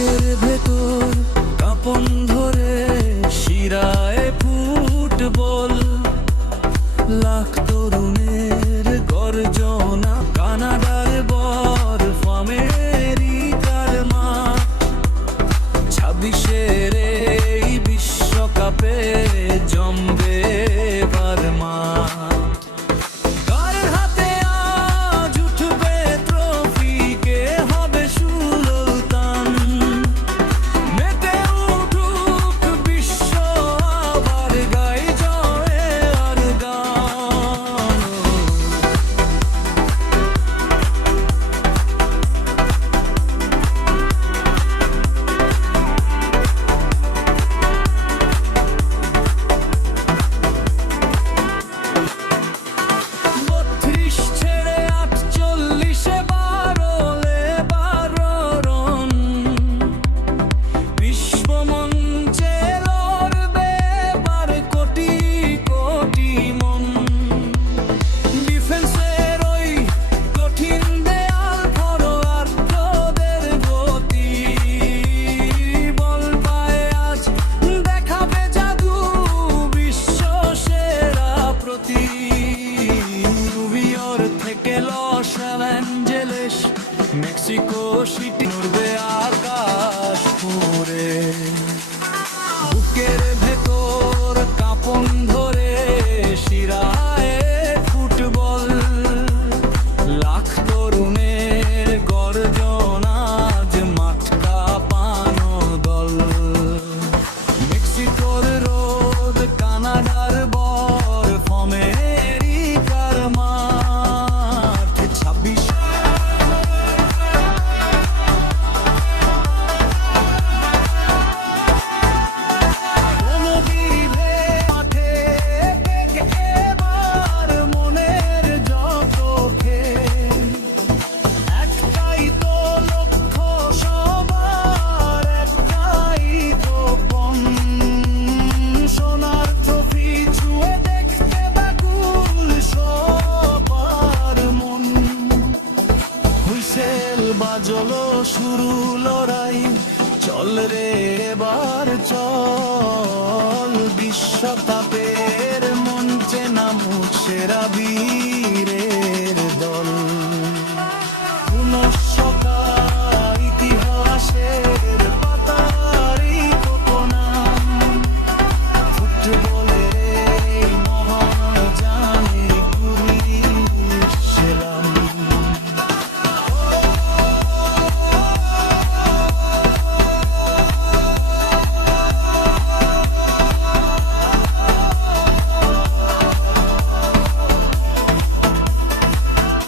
বুকের ভেতর কাঁপন ধরে শিরায় ফুটবল, লাখ তরুণের গর্জনা, কানাডার বরফ আমেরিকার মাঠ, 26-এর এই বিশ্বকাপে জমবে এবার মাঠ। কার হাতে আজ উঠবে ট্রফি, কে হবে সুলতান, মেতে উঠুক বিশ্ব আবার গাই জয়ের গান। মেক্সিকো সিটি উড়বে আকাশ পুরে, বুকের ভেতর কাঁপন ধরে শিরায় ফুটবল, লাখ তরুণের গর্জনা, আজ মাঠ কাঁপানো দল। মেক্সিকোর রোদ, কানাডার বরফ, আমেরিকার মাঠ, 26 বাজলো শুরু লড়াই, চল রে এবার চল, বিশ্বকাপের মঞ্চে নামুক সেরা বীরের দল। পুনঃসকা ইতিহাসের পাতারই কত নাম, ফুটবল